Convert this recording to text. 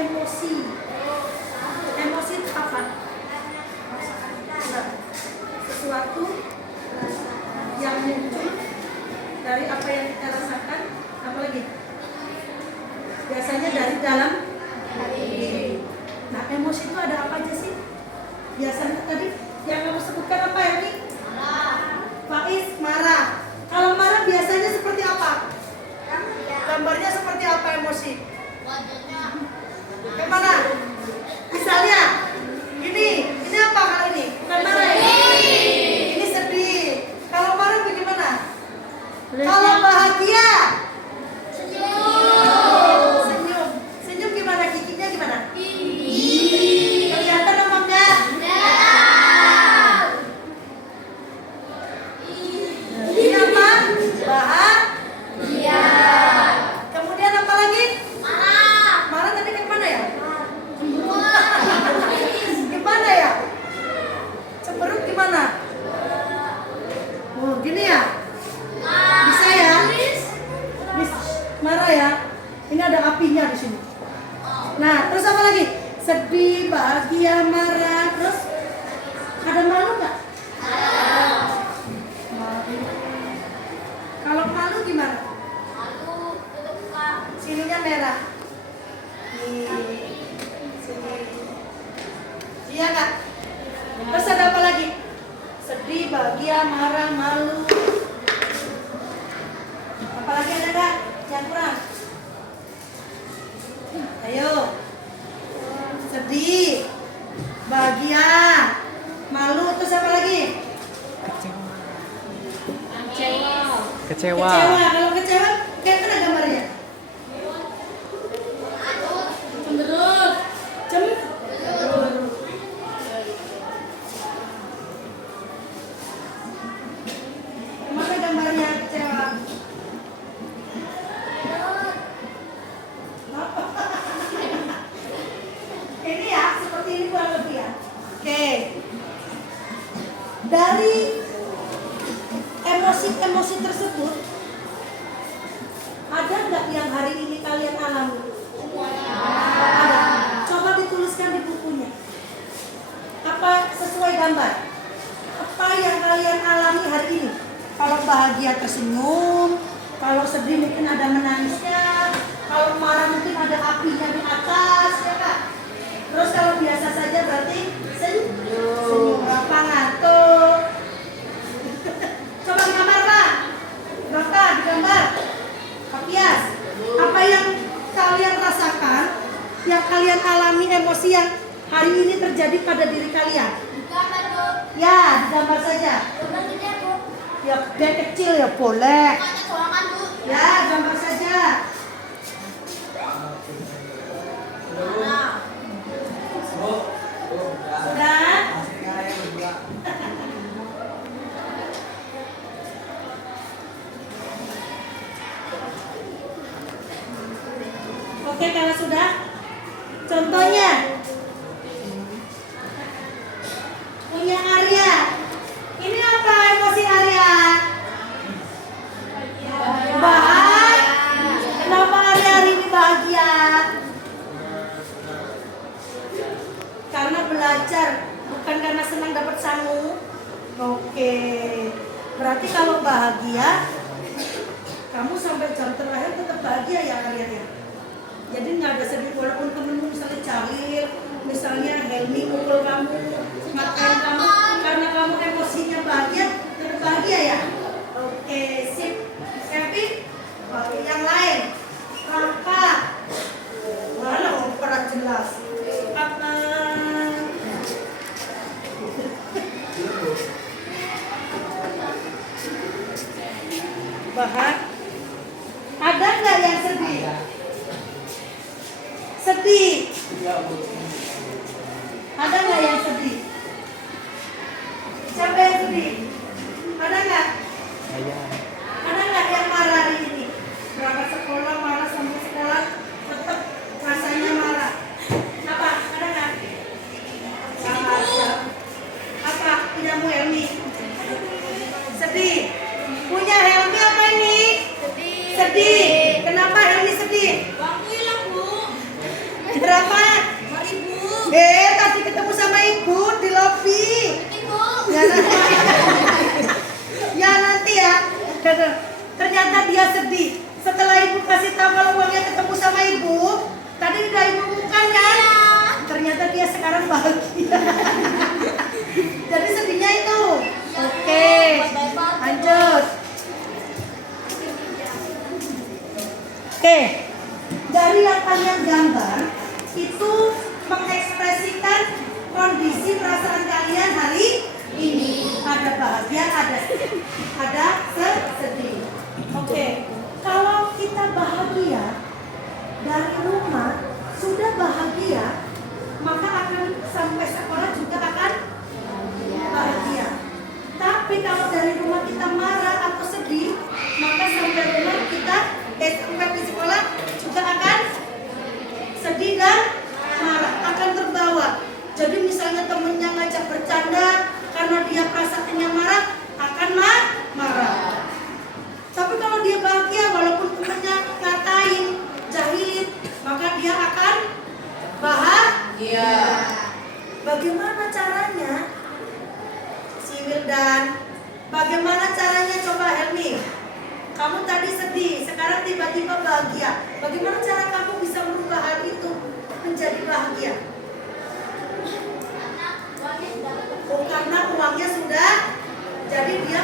emosi. Emosi itu apa? Sesuatu yang muncul dari apa yang kita rasakan, apalagi biasanya dari dalam diri. Nah, emosi itu ada apa aja sih? Biasanya tadi yang kamu sebutkan apa ya, Nih? Faiz, marah. Kalau marah biasanya seperti apa? Gambarnya seperti apa emosi? Kemana? Misalnya, ini apa kalau ini? Bukan marah ya? Ini sedih. Kalau marah bagaimana? Kalau bahagia? Senyum. Senyum gimana? Giginya gimana? Kelihatan apa enggak? Ini apa? Bahagia. Kemudian apa lagi? Marah tadi ke mana ya? Gimana ya? Cemberut gimana? Oh, gini ya? Bisa ya? Marah ya? Ini ada apinya di sini. Nah, terus apa lagi? Sedih, bahagia, marah, terus ada malu nggak? Kalau malu gimana? Sininya merah. Sini. Iya nggak? Terus ada apa lagi? Sedih, bahagia, marah, malu. Apalagi ada nggak? Yang kurang? Ayo. Sedih, bahagia, malu, terus apa lagi? Kecewa. Kalau kecewa, kayak mana gambarnya? Cemberut. Mana gambarnya kecewa? Ini ya, seperti ini kurang lebih ya. Oke. Dari emosi-emosi tersebut, ada nggak yang hari ini kalian alami? Ada. Coba dituliskan di bukunya. Apa sesuai gambar? Apa yang kalian alami hari ini? Kalau bahagia tersenyum, kalau sedih mungkin ada menangisnya, kalau marah mungkin ada apinya di atas, ya kan? Terus kalau biasa saja berarti senyum. Apa ngantuk? Coba digambar Pak. Berapa digambar? Papias. Apa yang kalian rasakan, yang kalian alami emosi yang hari ini terjadi pada diri kalian? Ya, digambar saja. Ya, dia kecil ya boleh. Ya, gambar saja. Sudah? Oke, kalau sudah, contohnya punya Arya. Ini apa emosi Arya? Bahagia. Kenapa Arya hari ini bahagia? Karena belajar, bukan karena senang dapat sangu. Oke, berarti kalau bahagia, kamu sampai jam terakhir tetap bahagia ya Arya ya? Jadi nggak ada sedih walaupun temenmu misalnya Cahil, misalnya Helmi mukul kamu, makain kamu, karena kamu emosinya bahagia, tetap bahagia ya? Oke, sip. Kevin, yang lain, Rangka, mana pernah jelas? Apa? Bahar, ada nggak yang sedih? Sedih. Ada nggak yang sedih? Siapa yang sedih? Ada nggak? Ada nggak yang marah hari ini? Berangkat sekolah marah sampai sekolah tetap rasanya marah. Apa? Ada nggak? Apa? Punya Helmi? Sedih. Punya Helmi apa ini? Sedih. Kenapa Helmi sedih? Waktu hilang, Bu. Berapa? Ya nanti ya. Ternyata dia sedih. Setelah ibu kasih tahu kalau uangnya ketemu sama ibu, tadi udah ibu umumkan kan? Ternyata dia sekarang bahagia. Jadi sedihnya itu. Oke, lanjut. Oke, dari yang kalian gambar itu mengekspresikan kondisi perasaan kalian hari ini. Ada bahagia, ada sedih. Oke, kalau kita bahagia dari rumah sudah bahagia, maka akan sampai sekolah juga akan bahagia. Tapi kalau dari rumah kita marah atau sedih, maka sampai rumah kita sampai di sekolah juga akan sedih dan marah, akan terbawa. Jadi misalnya temennya ngajak bercanda karena dia perasaannya marah, akan marah. Tapi kalau dia bahagia walaupun temennya ngatain, jahilin, maka dia akan bahagia. Bagaimana caranya? Si Wildan, bagaimana caranya, coba Helmi? Kamu tadi sedih, sekarang tiba-tiba bahagia. Bagaimana cara kamu bisa merubah hal itu menjadi bahagia? Oh, karena uangnya sudah, jadi dia